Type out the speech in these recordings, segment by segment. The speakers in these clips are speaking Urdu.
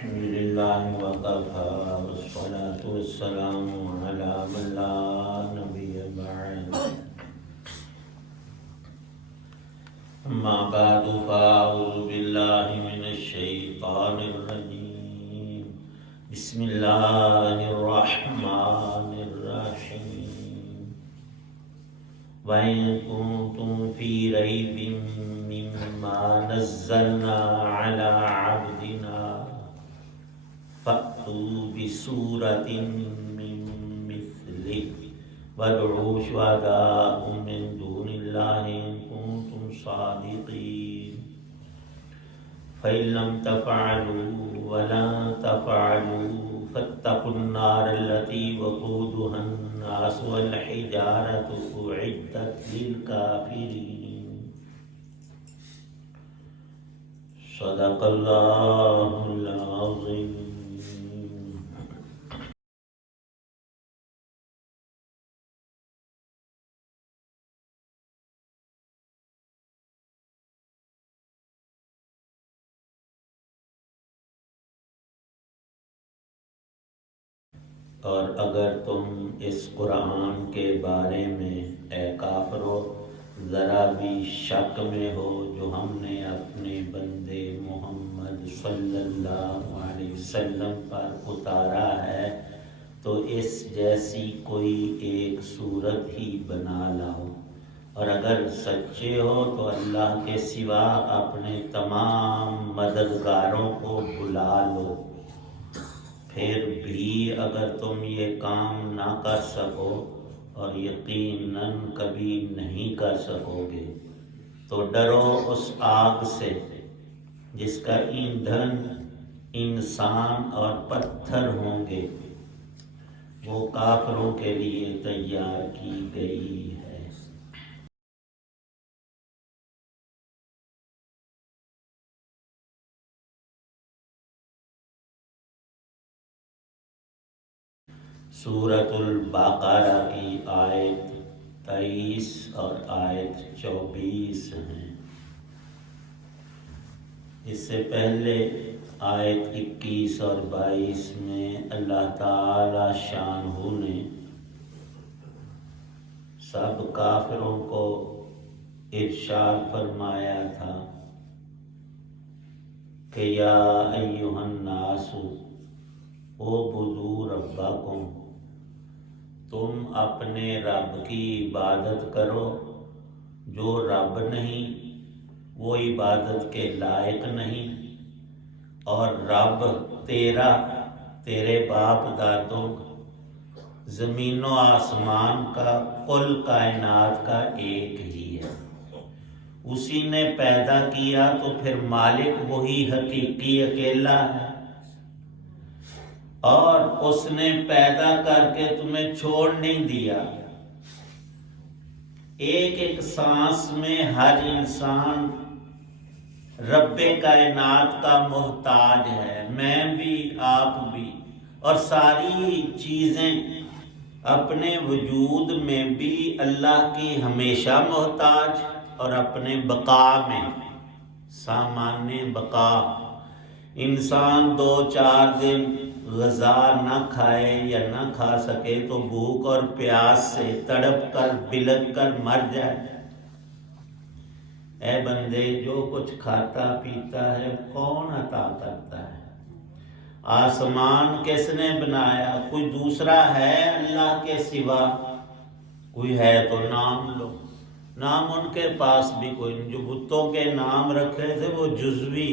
الحمد لله وكفى والصلاة والسلام على من لا نبي بعد أما بعد فأعوذ بالله من الشيطان الرجيم بسم الله الرحمن الرحيم وإن كنتم في ريب مما نزلنا على عبدنا فأتوا بسورة من مثله وادعوا شهداءكم من دون الله إن كنتم صادقين فإن لم تفعلوا ولن تفعلوا فاتقوا النار التي وقودها الناس والحجارة أعدت للكافرين صدق الله العظيم. اور اگر تم اس قرآن کے بارے میں اے کافرو ذرا بھی شک میں ہو جو ہم نے اپنے بندے محمد صلی اللہ علیہ وسلم پر اتارا ہے تو اس جیسی کوئی ایک صورت ہی بنا لاؤ، اور اگر سچے ہو تو اللہ کے سوا اپنے تمام مددگاروں کو بلا لو، پھر بھی اگر تم یہ کام نہ کر سکو اور یقیناً کبھی نہیں کر سکو گے تو ڈرو اس آگ سے جس کا ایندھن انسان اور پتھر ہوں گے، وہ کافروں کے لیے تیار کی گئی ہے۔ سورۃ البقرہ کی آیت 23 اور آیت 24 ہیں۔ اس سے پہلے آیت 21 اور 22 میں اللہ تعالی شانہ نے سب کافروں کو ارشاد فرمایا تھا کہ یا ایھا الناس اعبدوا ربکم، تم اپنے رب کی عبادت کرو، جو رب نہیں وہ عبادت کے لائق نہیں، اور رب تیرے باپ دادوں زمین و آسمان کا کل کائنات کا ایک ہی ہے، اسی نے پیدا کیا تو پھر مالک وہی حقیقی اکیلا ہے، اور اس نے پیدا کر کے تمہیں چھوڑ نہیں دیا۔ ایک ایک سانس میں ہر انسان رب کائنات کا محتاج ہے، میں بھی آپ بھی، اور ساری چیزیں اپنے وجود میں بھی اللہ کی ہمیشہ محتاج، اور اپنے بقا میں سامان بقا۔ انسان 2-4 دن غذا نہ کھائے یا نہ کھا سکے تو بھوک اور پیاس سے تڑپ کر بلک کر مر جائے۔ اے بندے، جو کچھ کھاتا پیتا ہے کون عطا کرتا ہے؟ آسمان کس نے بنایا؟ کوئی دوسرا ہے اللہ کے سوا؟ کوئی ہے تو نام لو۔ نام ان کے پاس بھی کوئی نہیں، جو بتوں کے نام رکھے تھے وہ جزوی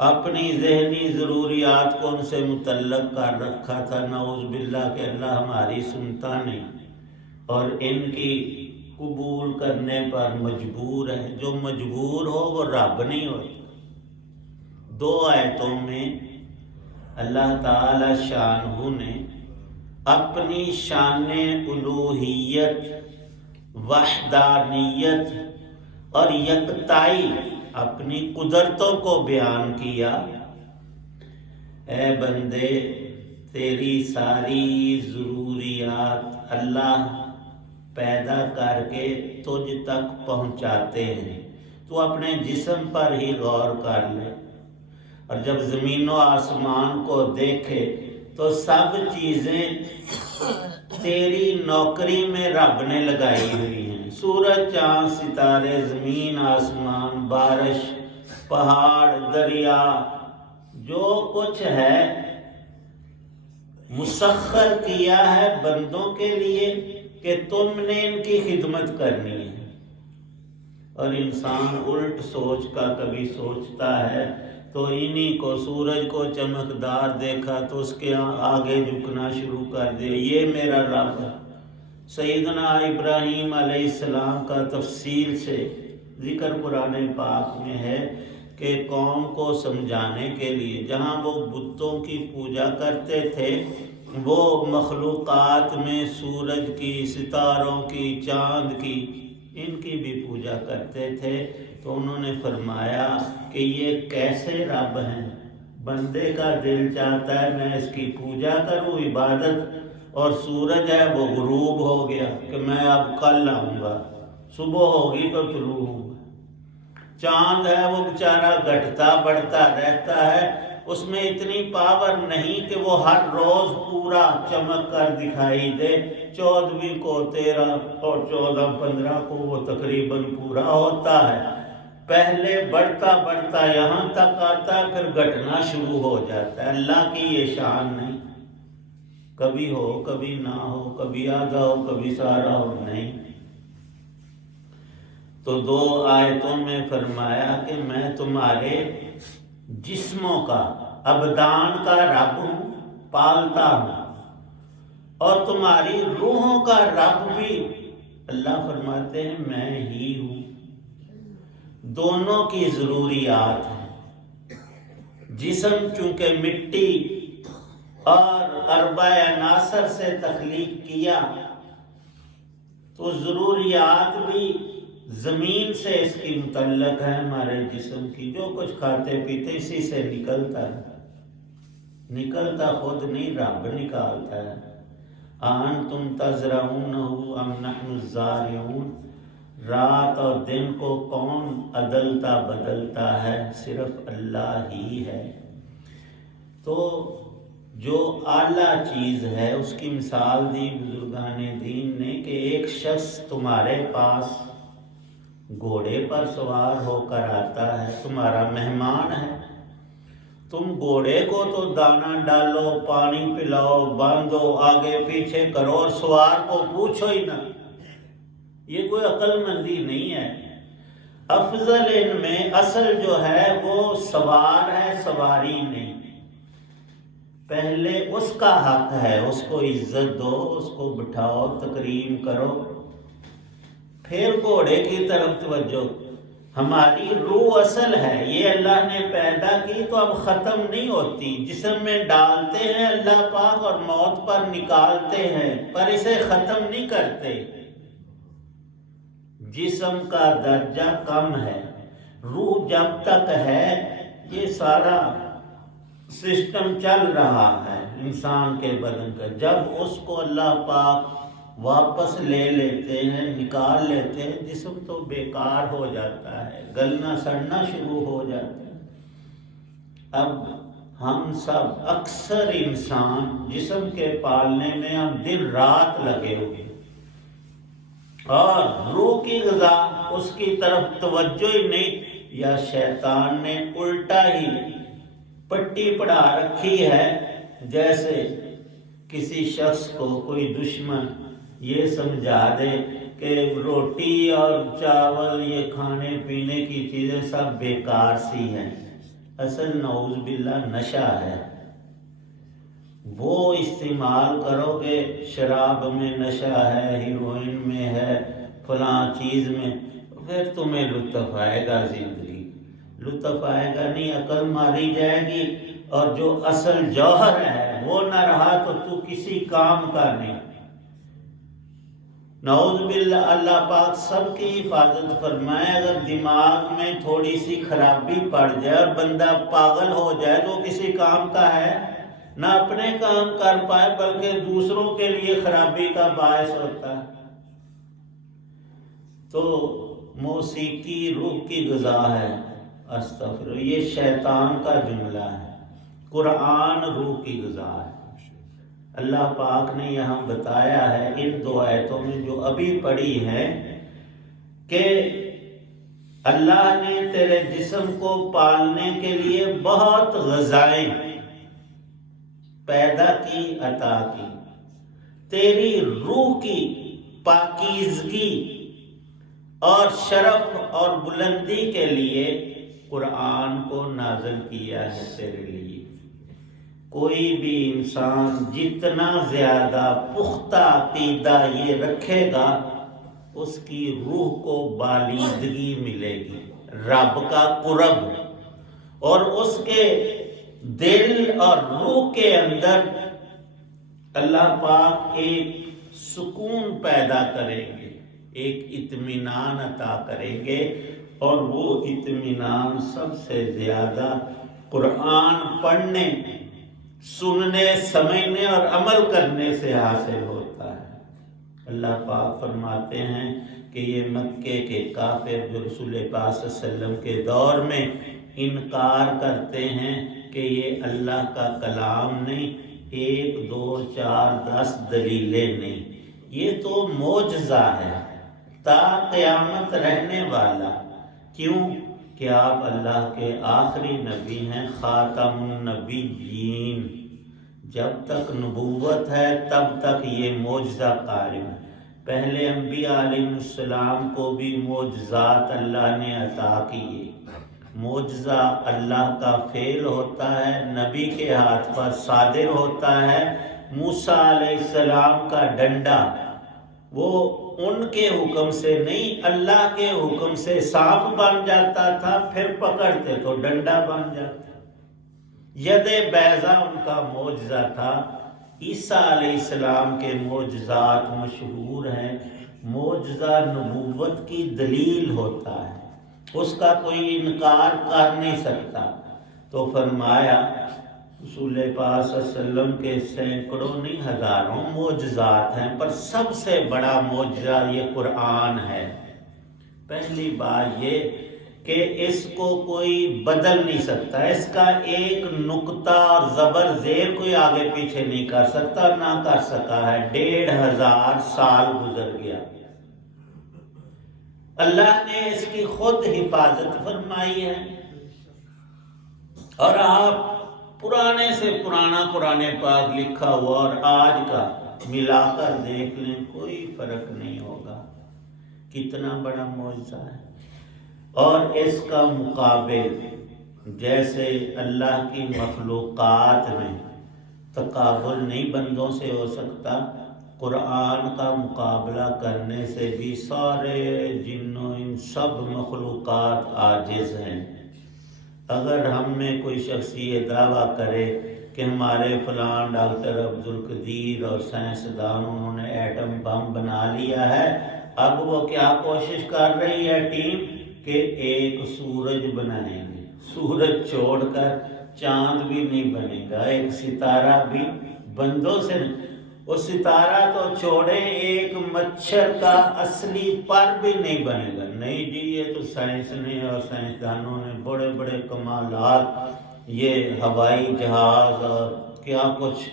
اپنی ذہنی ضروریات کو ان سے متعلق کر رکھا تھا، نعوذ باللہ کہ اللہ ہماری سنتا نہیں، اور ان کی قبول کرنے پر مجبور ہے۔ جو مجبور ہو وہ رب نہیں ہوتا۔ 2 آیتوں میں اللہ تعالی شانہ نے اپنی شان الوہیت، وحدانیت اور یکتائی، اپنی قدرتوں کو بیان کیا۔ اے بندے، تیری ساری ضروریات اللہ پیدا کر کے تجھ تک پہنچاتے ہیں، تو اپنے جسم پر ہی غور کر لے۔ اور جب زمین و آسمان کو دیکھے تو سب چیزیں تیری نوکری میں رب نے لگائی ہوئی ہیں. سورج، چاند، ستارے، زمین، آسمان، بارش، پہاڑ، دریا، جو کچھ ہے مسخر کیا ہے بندوں کے لیے کہ تم نے ان کی خدمت کرنی ہے. اور انسان الٹ سوچ کا کبھی سوچتا ہے تو انہی کو، سورج کو چمکدار دیکھا تو اس کے آگے جھکنا شروع کر دے، یہ میرا رب ہے. سیدنا ابراہیم علیہ السلام کا تفصیل سے ذکر قرآن پاک میں ہے کہ قوم کو سمجھانے کے لیے جہاں وہ بتوں کی پوجا کرتے تھے، وہ مخلوقات میں سورج کی، ستاروں کی، چاند کی، ان کی بھی پوجا کرتے تھے. تو انہوں نے فرمایا کہ یہ کیسے رب ہیں؟ بندے کا دل چاہتا ہے میں اس کی پوجا کروں، عبادت، اور سورج ہے وہ غروب ہو گیا کہ میں اب کل آؤں گا، صبح ہوگی تو طلوع ہوں گا. چاند ہے وہ بیچارہ گھٹتا بڑھتا رہتا ہے، اس میں اتنی پاور نہیں کہ وہ ہر روز پورا چمک کر دکھائی دے. 14ویں کو، 13 اور 14، 15 کو وہ تقریباً پورا ہوتا ہے. پہلے بڑھتا بڑھتا یہاں تک آتا ہے، پھر گھٹنا شروع ہو جاتا ہے. اللہ کی یہ شان نہیں، کبھی ہو کبھی نہ ہو، کبھی آدھا ہو کبھی سارا ہو، نہیں. تو 2 آیتوں میں فرمایا کہ میں تمہارے جسموں کا، ابدان کا رب ہوں، پالتا ہوں، اور تمہاری روحوں کا رب بھی اللہ فرماتے ہیں میں ہی ہوں. دونوں کی ضروریات ہیں. جسم چونکہ مٹی اور اربع عناصر سے تخلیق کیا تو ضروریات بھی زمین سے اس کی متعلق ہے. ہمارے جسم کی جو کچھ کھاتے پیتے اسی سے نکلتا ہے، نکلتا خود نہیں، رب نکالتا ہے. أَأَنْتُمْ تَزْرَعُونَهُ أَمْ نَحْنُ الزَّارِعُونَ. رات اور دن کو کون عدلتا بدلتا ہے؟ صرف اللہ ہی ہے. تو جو اعلیٰ چیز ہے اس کی مثال دی بزرگان دین نے کہ ایک شخص تمہارے پاس گھوڑے پر سوار ہو کر آتا ہے، تمہارا مہمان ہے. تم گھوڑے کو تو دانہ ڈالو، پانی پلاؤ، باندھو، آگے پیچھے کرو، اور سوار کو پوچھو ہی نہ. یہ کوئی عقل مندی نہیں ہے. افضل ان میں اصل جو ہے وہ سوار ہے، سواری نہیں. پہلے اس کا حق ہے، اس کو عزت دو، اس کو بٹھاؤ، تکریم کرو، پھر گھوڑے کی طرف توجہ. ہماری روح اصل ہے، یہ اللہ نے پیدا کی تو اب ختم نہیں ہوتی. جسم میں ڈالتے ہیں اللہ پاک اور موت پر نکالتے ہیں، پر اسے ختم نہیں کرتے. جسم کا درجہ کم ہے، روح جب تک ہے یہ سارا سسٹم چل رہا ہے انسان کے بدن کا. جب اس کو اللہ پاک واپس لے لیتے ہیں، نکال لیتے ہیں، جسم تو بیکار ہو جاتا ہے، گلنا سڑنا شروع ہو جاتا ہے. اب ہم سب اکثر انسان جسم کے پالنے میں ہم دن رات لگے ہوئے، اور روح کی غذا اس کی طرف توجہ ہی نہیں. یا شیطان نے الٹا ہی پٹی پڑھا رکھی ہے، جیسے کسی شخص کو کوئی دشمن یہ سمجھا دے کہ روٹی اور چاول، یہ کھانے پینے کی چیزیں سب بیکار سی ہیں. اصل نعوذ باللہ نشہ ہے. وہ استعمال کرو گے، شراب میں نشہ ہے، ہیروئن میں ہے، فلاں چیز میں، پھر تمہیں لطف آئے گا. زندگی لطف آئے گا نہیں، عقل ماری جائے گی، اور جو اصل جوہر ہے وہ نہ رہا تو تو کسی کام کا نہیں. نعوذ باللہ اللہ پاک سب کی حفاظت فرمائے. اگر دماغ میں تھوڑی سی خرابی پڑ جائے اور بندہ پاگل ہو جائے تو کسی کام کا ہے، نہ اپنے کام کر پائے بلکہ دوسروں کے لیے خرابی کا باعث ہوتا ہے. تو موسیقی روح کی غذا ہے، استغفر، یہ شیطان کا جملہ ہے، قرآن روح کی غذا ہے۔ اللہ پاک نے یہاں بتایا ہے ان 2 آیتوں میں جو ابھی پڑھی ہے کہ اللہ نے تیرے جسم کو پالنے کے لیے بہت غذائیں پیدا کی، عطا کی، تیری روح کی پاکیزگی اور شرف اور بلندی کے لیے قرآن کو نازل کیا ہے تیرے لیے۔ کوئی بھی انسان جتنا زیادہ پختہ عقیدہ یہ رکھے گا اس کی روح کو بالیدگی ملے گی، رب کا قرب، اور اس کے دل اور روح کے اندر اللہ پاک ایک سکون پیدا کریں گے، ایک اطمینان عطا کریں گے، اور وہ اطمینان سب سے زیادہ قرآن پڑھنے، سننے، سمجھنے اور عمل کرنے سے حاصل ہوتا ہے۔ اللہ پاک فرماتے ہیں کہ یہ مکے کے کافر جو رسول پاک صلی اللہ علیہ وسلم کے دور میں انکار کرتے ہیں کہ یہ اللہ کا کلام نہیں، 1 2 4 10 دلیلیں نہیں، یہ تو معجزہ ہے تا قیامت رہنے والا۔ کیوں کہ آپ اللہ کے آخری نبی ہیں، خاتم النبیین، جب تک نبوت ہے تب تک یہ معجزہ قائم ہے۔ پہلے انبیاء علیہ السلام کو بھی معجزات اللہ نے عطا کیے۔ معجزہ اللہ کا فعل ہوتا ہے، نبی کے ہاتھ پر صادر ہوتا ہے۔ موسیٰ علیہ السلام کا ڈنڈا وہ ان کے حکم سے نہیں، اللہ کے حکم سے سانپ بن جاتا تھا، پھر پکڑتے تو ڈنڈا بن جاتا۔ ید بیضا ان کا معجزہ تھا۔ عیسیٰ علیہ السلام کے معجزات مشہور ہیں۔ معجزہ نبوت کی دلیل ہوتا ہے، اس کا کوئی انکار کر نہیں سکتا۔ تو فرمایا رسول پاک صلی اللہ علیہ وسلم کے سینکڑوں نہیں ہزاروں معجزات ہیں، پر سب سے بڑا معجزہ یہ قرآن ہے۔ پہلی بات یہ کہ اس کو کوئی بدل نہیں سکتا، اس کا ایک نقطہ اور زبر زیر کوئی آگے پیچھے نہیں کر سکتا، نہ کر سکا ہے۔ 1500 سال گزر گیا، اللہ نے اس کی خود حفاظت فرمائی ہے، اور آپ پرانے سے پرانا قرآن پاک لکھا ہوا اور آج کا ملا کر دیکھ لیں، کوئی فرق نہیں ہوگا۔ کتنا بڑا معجزہ ہے۔ اور اس کا مقابل جیسے اللہ کی مخلوقات میں تقابل نہیں بندوں سے ہو سکتا، قرآن کا مقابلہ کرنے سے بھی سارے جنوں ان سب مخلوقات عاجز ہیں۔ اگر ہم میں کوئی شخص یہ دعویٰ کرے کہ ہمارے فلاں ڈاکٹر عبدالقدیر اور سائنسدان انہوں نے ایٹم بم بنا لیا ہے، اب وہ کیا کوشش کر رہی ہے ٹیم کہ ایک سورج بنائیں گے، سورج چھوڑ کر چاند بھی نہیں بنے گا، ایک ستارہ بھی بندوں سے نہیں، وہ ستارہ تو چھوڑے ایک مچھر کا اصلی پر بھی نہیں بنے گا۔ نہیں جی، یہ تو سائنس نے اور سائنسدانوں نے بڑے بڑے کمالات، یہ ہوائی جہاز اور کیا کچھ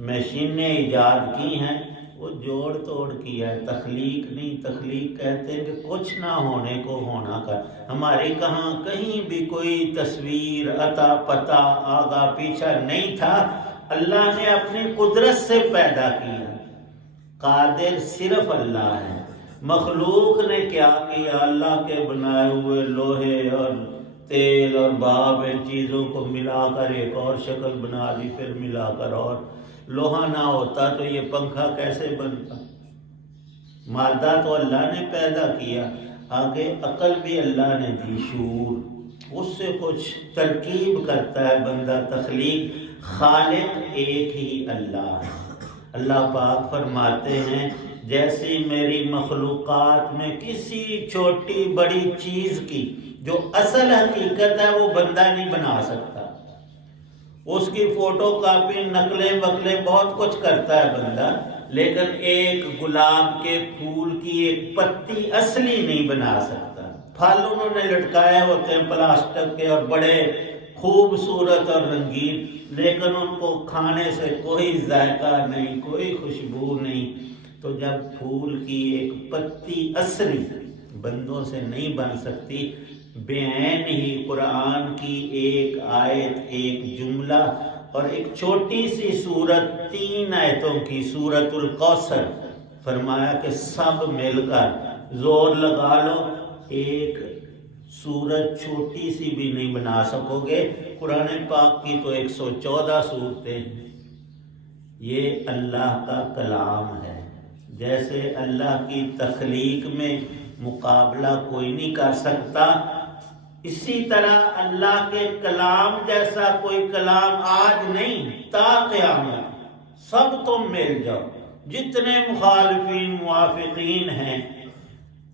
مشینیں ایجاد کی ہیں، وہ جوڑ توڑ کیا ہے، تخلیق نہیں۔ تخلیق کہتے ہیں کہ کچھ نہ ہونے کو ہونا کر۔ ہماری کہاں کہیں بھی کوئی تصویر، عطا پتہ، آگا پیچھا نہیں تھا، اللہ نے اپنی قدرت سے پیدا کیا۔ قادر صرف اللہ ہے۔ مخلوق نے کیا کیا؟ اللہ کے بنائے ہوئے لوہے اور تیل اور بھاپ، ان چیزوں کو ملا کر ایک اور شکل بنا دی، پھر ملا کر، اور لوہا نہ ہوتا تو یہ پنکھا کیسے بنتا؟ مادہ تو اللہ نے پیدا کیا، آگے عقل بھی اللہ نے دی، شعور، اس سے کچھ ترکیب کرتا ہے بندہ، تخلیق۔ خالق ایک ہی اللہ ہے۔ اللہ پاک فرماتے ہیں جیسی میری مخلوقات میں کسی چھوٹی بڑی چیز کی جو اصل حقیقت ہے وہ بندہ نہیں بنا سکتا، اس کی فوٹو کاپی، نقلیں وقلیں بہت کچھ کرتا ہے بندہ، لیکن ایک گلاب کے پھول کی ایک پتی اصلی نہیں بنا سکتا۔ پھل انہوں نے لٹکائے ہوتے ہیں پلاسٹک کے اور بڑے خوبصورت اور رنگین، لیکن ان کو کھانے سے کوئی ذائقہ نہیں، کوئی خوشبو نہیں۔ تو جب پھول کی ایک پتی اثری بندوں سے نہیں بن سکتی، بعین ہی قرآن کی ایک آیت، ایک جملہ اور ایک چھوٹی سی سورت، 3 آیتوں کی سورت الکوثر، فرمایا کہ سب مل کر زور لگا لو، ایک سورت چھوٹی سی بھی نہیں بنا سکو گے۔ قرآن پاک کی تو 114 سورتیں ہیں۔ یہ اللہ کا کلام ہے۔ جیسے اللہ کی تخلیق میں مقابلہ کوئی نہیں کر سکتا، اسی طرح اللہ کے کلام جیسا کوئی کلام آج نہیں، تا قیامت سب تم مل جاؤ، جتنے مخالفین موافقین ہیں،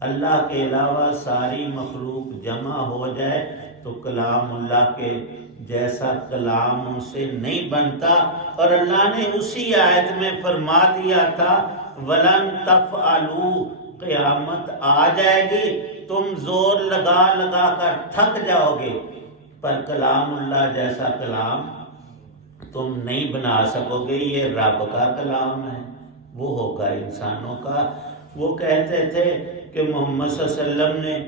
اللہ کے علاوہ ساری مخلوق جمع ہو جائے تو کلام اللہ کے جیسا کلام ان سے نہیں بنتا۔ اور اللہ نے اسی آیت میں فرما دیا تھا وَلَن تَفْعَلُوا، قیامت آ جائے گی، تم زور لگا لگا کر تھک جاؤ گے، پر کلام اللہ جیسا کلام تم نہیں بنا سکو گے۔ یہ رب کا کلام ہے، وہ ہوگا انسانوں کا۔ وہ کہتے تھے کہ محمد صلی اللہ علیہ وسلم نے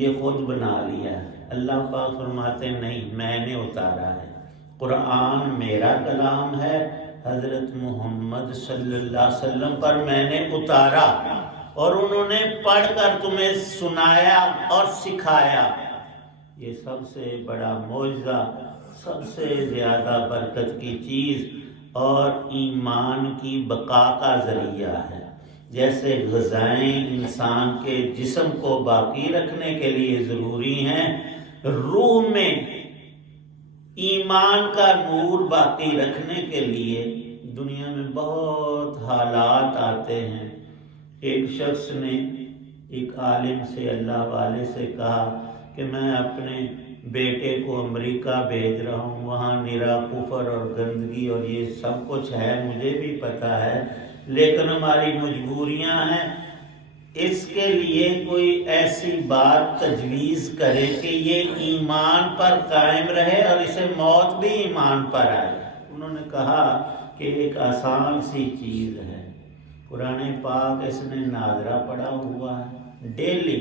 یہ خود بنا لیا ہے۔ اللہ پاک فرماتے نہیں، میں نے اتارا ہے، قرآن میرا کلام ہے، حضرت محمد صلی اللہ علیہ وسلم پر میں نے اتارا، اور انہوں نے پڑھ کر تمہیں سنایا اور سکھایا۔ یہ سب سے بڑا معجزہ، سب سے زیادہ برکت کی چیز اور ایمان کی بقا کا ذریعہ ہے۔ جیسے غذائیں انسان کے جسم کو باقی رکھنے کے لیے ضروری ہیں، روح میں ایمان کا نور باقی رکھنے کے لیے دنیا میں بہت حالات آتے ہیں۔ ایک شخص نے ایک عالم سے، اللہ والے سے کہا کہ میں اپنے بیٹے کو امریکہ بھیج رہا ہوں، وہاں نرا کفر اور گندگی اور یہ سب کچھ ہے، مجھے بھی پتہ ہے، لیکن ہماری مجبوریاں ہیں، اس کے لیے کوئی ایسی بات تجویز کرے کہ یہ ایمان پر قائم رہے اور اسے موت بھی ایمان پر آئے۔ انہوں نے کہا کہ ایک آسان سی چیز ہے، قرآن پاک اس نے ناظرہ پڑھا ہوا ہے، ڈیلی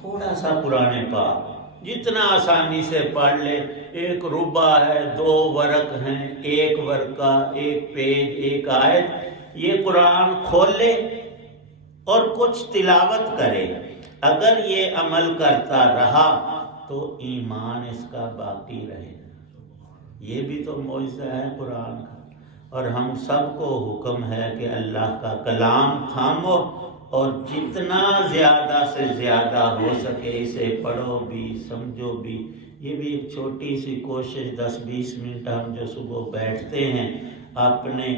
تھوڑا سا قرآن پاک جتنا آسانی سے پڑھ لے، 1 ربع ہے، 2 ورق ہیں، 1 ورقہ، 1 پیج، 1 آیت، یہ قرآن کھول لے اور کچھ تلاوت کرے۔ اگر یہ عمل کرتا رہا تو ایمان اس کا باقی رہے گا۔ یہ بھی تو معجزہ ہے قرآن کا۔ اور ہم سب کو حکم ہے کہ اللہ کا کلام تھامو اور جتنا زیادہ سے زیادہ ہو سکے اسے پڑھو بھی، سمجھو بھی۔ یہ بھی ایک چھوٹی سی کوشش، 10-20 منٹ ہم جو صبح بیٹھتے ہیں اپنے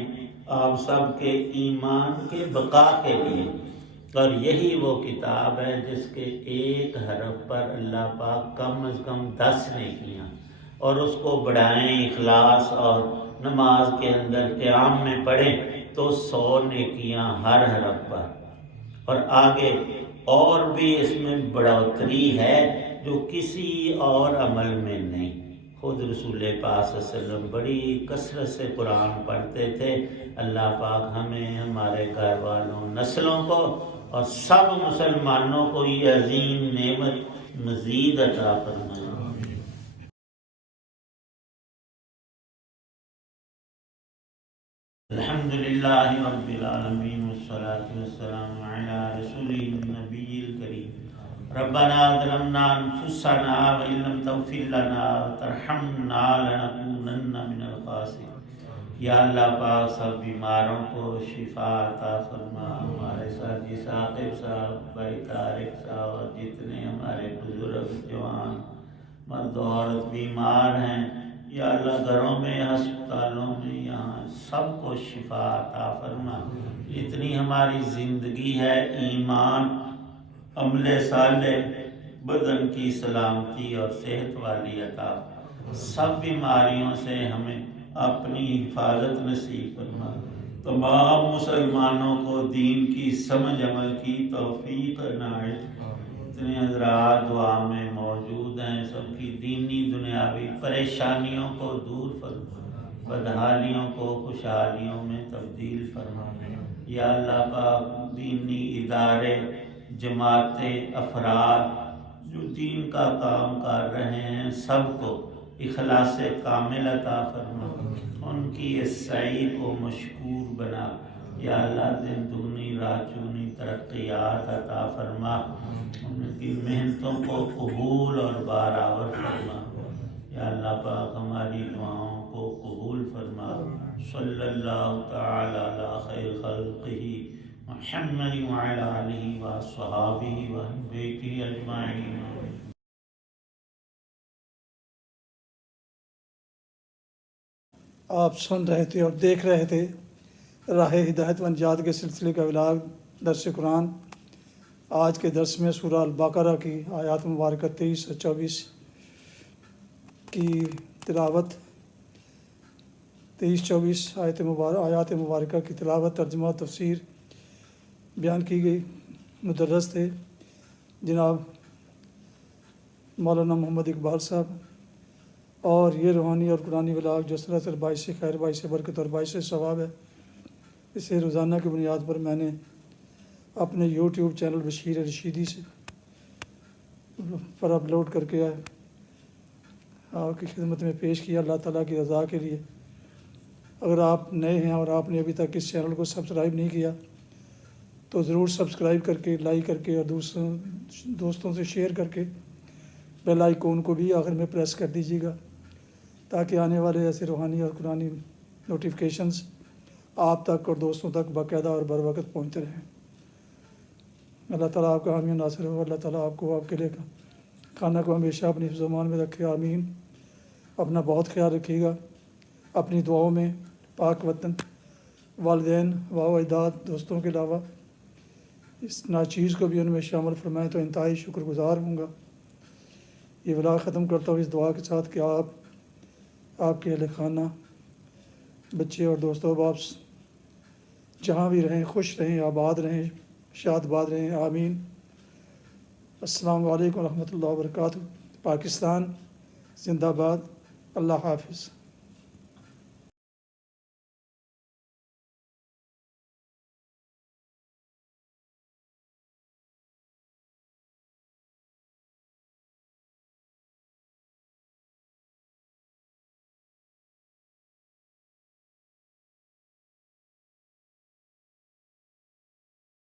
آپ سب کے ایمان کے بقا کے لیے، اور یہی وہ کتاب ہے جس کے ایک حرف پر اللہ پاک کم از کم 10 نیکیاں، اور اس کو بڑھائیں اخلاص اور نماز کے اندر قیام میں پڑھیں تو 100 نیکیاں ہر حرف پر، اور آگے اور بھی اس میں بڑھوتری ہے جو کسی اور عمل میں نہیں۔ خود رسول پاک صلی اللہ علیہ وسلم بڑی کثرت سے قرآن پڑھتے تھے۔ اللہ پاک ہمیں، ہمارے گھر والوں، نسلوں کو اور سب مسلمانوں کو یہ عظیم نعمت مزید عطا فرمائے۔ الحمدللہ رب العالمین والصلاة والسلام علی رسولہ النبی الکریم۔ ربنا ظلمنا انفسنا وان لم تغفر لنا وترحمنا لنکونن من الخاسرین۔ یا اللہ پاک سب بیماروں کو شفا عطا فرما، ہمارے ساتھ جی ثاقب صاحب، بھائی طارق صاحب اور جتنے ہمارے بزرگ جوان مرد و عورت بیمار ہیں، یا اللہ گھروں میں، ہسپتالوں میں، یہاں سب کو شفا عطا فرما۔ جتنی ہماری زندگی ہے ایمان، عمل صالح، بدن کی سلامتی اور صحت والی عطا، سب بیماریوں سے ہمیں اپنی حفاظت نصیب فرما۔ تمام مسلمانوں کو دین کی سمجھ عمل کی توفیق عنایت، جتنے حضرات دعا میں موجود ہیں سب کی دینی دنیاوی پریشانیوں کو دور فرما، بدحالیوں کو خوشحالیوں میں تبدیل فرما۔ یا اللہ پاک دینی ادارے، جماعتیں، افراد جو دین کا کام کر رہے ہیں سب کو اخلاص کامل عطا فرما، ان کی اس سعی کو مشکور بنا۔ یا اللہ دن دگنی رات چگنی ترقیات عطا فرما، ان کی محنتوں کو قبول اور بارآور فرما۔ یا اللہ پاک ہماری دعاؤں کو قبول فرما۔ صلی اللہ تعالی علی خیر خلقہ محمد وعلی آلہ وصحابہ وأہل بیتہ اجمعین۔ آپ سن رہے تھے اور دیکھ رہے تھے راہ ہدایت و نجات کے سلسلے کا ولاگ درس قرآن۔ آج کے درس میں سورہ البقرہ کی آیات مبارکہ 23 اور 24 کی تلاوت، 23-24 آیات مبارکہ کی تلاوت، ترجمہ و تفسیر بیان کی گئی۔ مدرس تھے جناب مولانا محمد اقبال صاحب، اور یہ روحانی اور قرآنی ولاگ جو سراسر باعث خیر، باعث برکت اور باعث ثواب ہے، اسے روزانہ کی بنیاد پر میں نے اپنے یوٹیوب چینل بشیر رشیدی سے پر اپلوڈ کر کے آپ کی خدمت میں پیش کیا، اللہ تعالیٰ کی رضا کے لیے۔ اگر آپ نئے ہیں اور آپ نے ابھی تک اس چینل کو سبسکرائب نہیں کیا تو ضرور سبسکرائب کر کے، لائک کر کے، اور دوستوں سے شیئر کر کے بیل آئیکن کو بھی آخر میں پریس کر دیجیے گا، تاکہ آنے والے ایسے روحانی اور قرآنی نوٹیفیکیشنز آپ تک اور دوستوں تک باقاعدہ اور بر وقت پہنچتے رہیں۔ اللہ تعالیٰ آپ کا حامی و ناصر ہو۔ اللہ تعالیٰ آپ کو، آپ کے لیے کھانا کو ہمیشہ اپنی حفظ و امان میں رکھے، آمین۔ اپنا بہت خیال رکھیے گا، اپنی دعاؤں میں پاک وطن، والدین و اجداد، دوستوں کے علاوہ اس ناچیز کو بھی ان میں شامل فرمائیں تو انتہائی شکر گزار ہوں گا۔ یہ ولاگ ختم کرتا ہوں اس دعا کے ساتھ کہ آپ کے اہل خانہ، بچے اور دوست و احباب جہاں بھی رہیں خوش رہیں، آباد رہیں، شاد باد رہیں، آمین۔ السلام علیکم ورحمۃ اللہ وبرکاتہ۔ پاکستان زندہ باد۔ اللہ حافظ۔